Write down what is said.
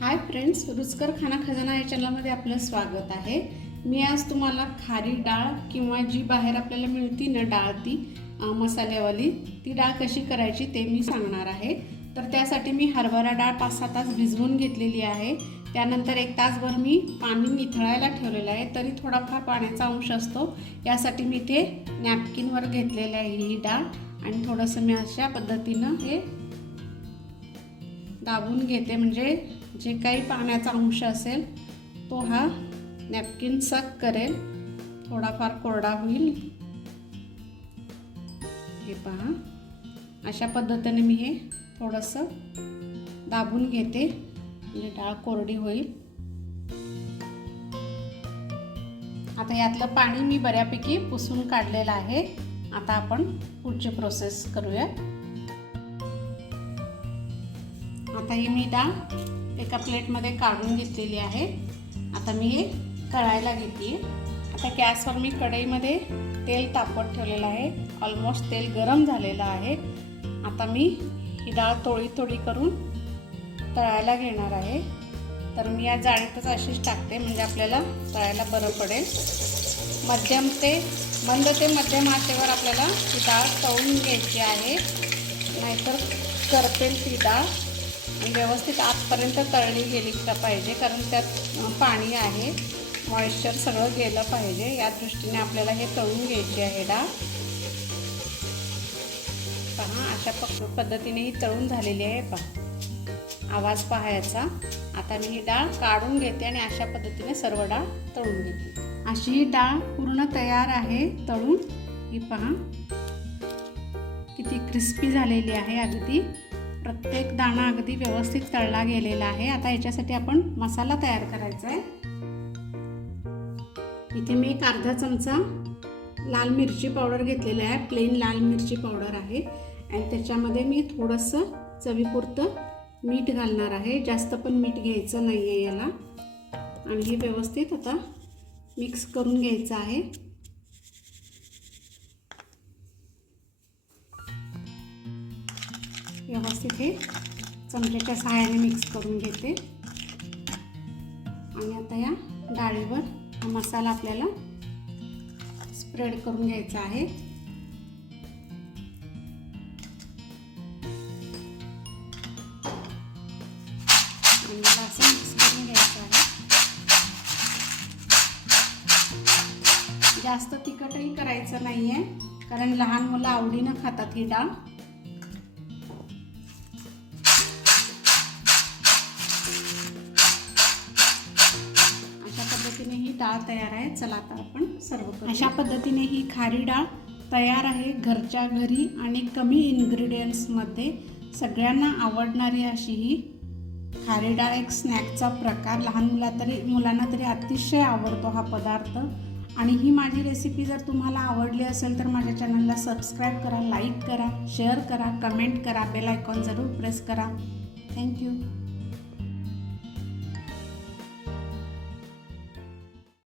Hi friends रुचकर खाना खजाना या चॅनलमध्ये आपलं स्वागत आहे. मी आज तुम्हाला खारी डाळ किंवा जी बाहेर आपल्याला मिळती ना डाळ ती मसाल्यावाली ती डाळ कशी करायची ते मी सांगणार आहे. तर त्यासाठी मी हरभरा डाळ पाच सहा तास भिजवून घेतलेली आहे. त्यानंतर एक तासभर मी पाणी निथळायला ठेवलेलं आहे. तरी थोडाफार पाण्याचा अंश असतो. यासाठी मी ते नॅपकिनवर घेतलेलं आहे ही डाळ. आणि थोडंसं मी अशा पद्धतीनं हे दाबून घेते. म्हणजे जे काही पाण्याचा अंश असेल तो हा नॅपकिन सक करेल. थोडाफार कोरडा होईल. हे पहा. अशा पद्धतीने मी हे थोडंसं दाबून घेते. म्हणजे डाळ कोरडी होईल. आता यातलं पाणी मी बऱ्यापैकी पुसून काढलेलं आहे. आता आपण पुढची प्रोसेस करूया आता ही मी डाळ एका प्लेटमध्ये काढून घेतलेली आहे. आता मी हे तळायला घेते. आता गॅसवर मी कढईमध्ये तेल तापत ठेवलेलं आहे. ऑलमोस्ट तेल गरम झालेलं आहे. आता मी ही डाळ थोडी थोडी करून तळायला घेणार आहे. तर मी या जाळीतच अशीच टाकते म्हणजे आपल्याला तळायला बरं पडेल. मध्यम ते मंद ते मध्यम आचेवर आपल्याला ही डाळ तळून घ्यायची आहे. नाहीतर करपेल ती डाळ. व्यवस्थित आतपर्यंत तळली गेली का पाहिजे कारण त्यात पाणी आहे. मॉइश्चर सगळं गेलं पाहिजे. या दृष्टीने आपल्याला हे तळून घ्यायची आहे डाळ. पहा अशा पक पद्धतीने ही तळून झालेली आहे पहा. आवाज पाहायचा. आता मी ही डाळ काढून घेते आणि अशा पद्धतीने सर्व डाळ तळून घेते. अशी ही डाळ पूर्ण तयार आहे तळून. ही पहा. किती क्रिस्पी झालेली आहे अगदी. प्रत्येक दाणा अगदी व्यवस्थित तळला गेलेला आहे. आता याच्यासाठी आपण मसाला तयार करायचा आहे. इथे मी एक अर्धा चमचा लाल मिरची पावडर घेतलेला आहे. प्लेन लाल मिरची पावडर आहे. आणि त्याच्यामध्ये मी थोडंसं चवीपुरतं मीठ घालणार आहे. जास्त पण मीठ घ्यायचं नाही आहे याला. आणि हे व्यवस्थित आता मिक्स करून घ्यायचं आहे. व्यवस्थित हे चमच्याच्या सहाय्याने मिक्स करून घेते. आणि आता या डाळीवर हा मसाला आपल्याला स्प्रेड करून घ्यायचा आहे. आणि असं मिक्स करून घ्यायचं आहे. जास्त तिखटही करायचं नाही आहे कारण लहान मुलं आवडीनं खातात ही डाळ. डाळ तयार आहे. चला आता आपण सर्व अशा पद्धतीने ही खारी डाळ तयार आहे घरच्या घरी आणि कमी इन्ग्रेडियंट्समध्ये सगळ्यांना आवडणारी अशी ही खारी डाळ एक स्नॅकचा प्रकार. लहान मुला तरी मुलांना तरी अतिशय आवडतो हा पदार्थ. आणि ही माझी रेसिपी जर तुम्हाला आवडली असेल तर माझ्या चॅनलला सबस्क्राईब करा लाईक करा शेअर करा कमेंट करा बेल आयकॉन जरूर प्रेस करा. Thank you